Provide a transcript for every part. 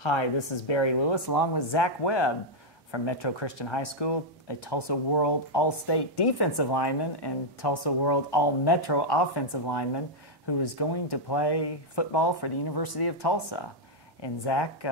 Hi, this is Barry Lewis along with Zach Webb from Metro Christian High School, a Tulsa World All-State defensive lineman and Tulsa World All-Metro offensive lineman who is going to play football for the University of Tulsa. And Zach,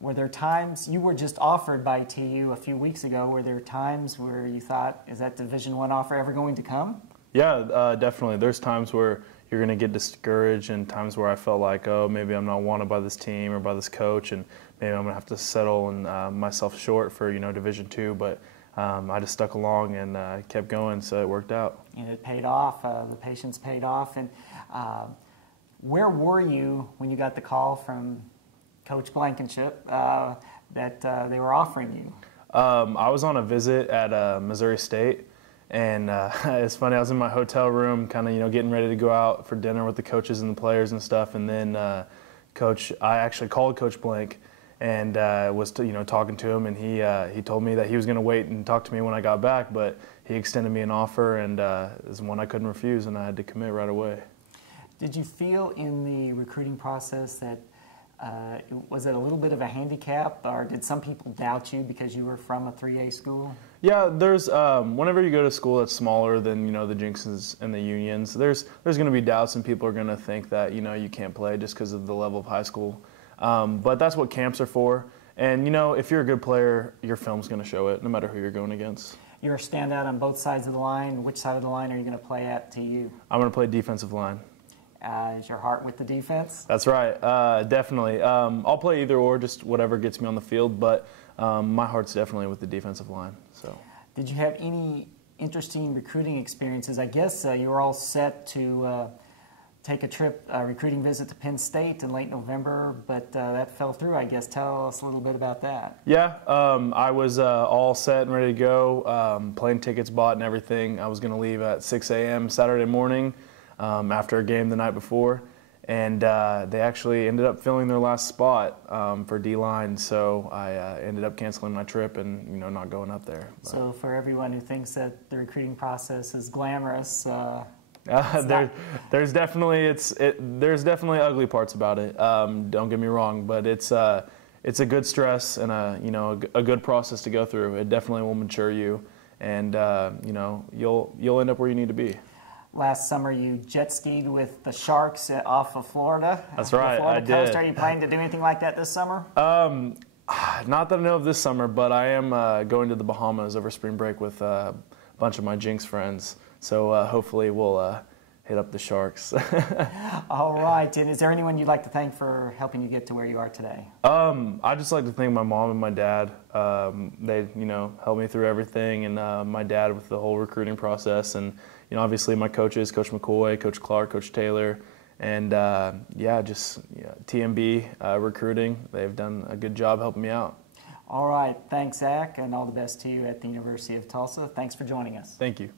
were there times, you were just offered by TU a few weeks ago, were there times where you thought, is that Division I offer ever going to come? Yeah, definitely. There's times where you're going to get discouraged and times where I felt like, oh, maybe I'm not wanted by this team or by this coach and maybe I'm going to have to settle and myself short for, Division II. But I just stuck along and kept going, so it worked out. And it paid off. The patience paid off. And where were you when you got the call from Coach Blankenship that they were offering you? I was on a visit at Missouri State. And it's funny, I was in my hotel room kind of, getting ready to go out for dinner with the coaches and the players and stuff. And then I actually called Coach Blank and was, talking to him. And he told me that he was going to wait and talk to me when I got back. But he extended me an offer, and it was one I couldn't refuse, and I had to commit right away. Did you feel in the recruiting process that was it a little bit of a handicap, or did some people doubt you because you were from a 3A school? Yeah, there's whenever you go to school that's smaller than the Jinxes and the Unions, there's going to be doubts and people are going to think that you can't play just because of the level of high school. But that's what camps are for. And if you're a good player, your film's going to show it, no matter who you're going against. You're a standout on both sides of the line. Which side of the line are you going to play at TU? I'm going to play defensive line. Is your heart with the defense? That's right, definitely. I'll play either or, just whatever gets me on the field, but my heart's definitely with the defensive line. So, did you have any interesting recruiting experiences? I guess you were all set to take a trip, recruiting visit to Penn State in late November, but that fell through, I guess. Tell us a little bit about that. Yeah, I was all set and ready to go, plane tickets bought and everything. I was going to leave at 6 a.m. Saturday morning. After a game the night before, and they actually ended up filling their last spot for D-line, so I ended up canceling my trip and not going up there. But. So for everyone who thinks that the recruiting process is glamorous, there's definitely ugly parts about it. Don't get me wrong, but it's a good stress and a good process to go through. It definitely will mature you, and you'll end up where you need to be. Last summer, you jet skied with the Sharks off of Florida. That's right, Florida I did. Coast. Are you planning to do anything like that this summer? Not that I know of this summer, but I am going to the Bahamas over spring break with a bunch of my Jinx friends. So hopefully we'll hit up the Sharks. All right. And is there anyone you'd like to thank for helping you get to where you are today? I'd just like to thank my mom and my dad. They, helped me through everything, and my dad with the whole recruiting process, and obviously my coaches, Coach McCoy, Coach Clark, Coach Taylor, and TMB recruiting. They've done a good job helping me out. All right. Thanks, Zach, and all the best to you at the University of Tulsa. Thanks for joining us. Thank you.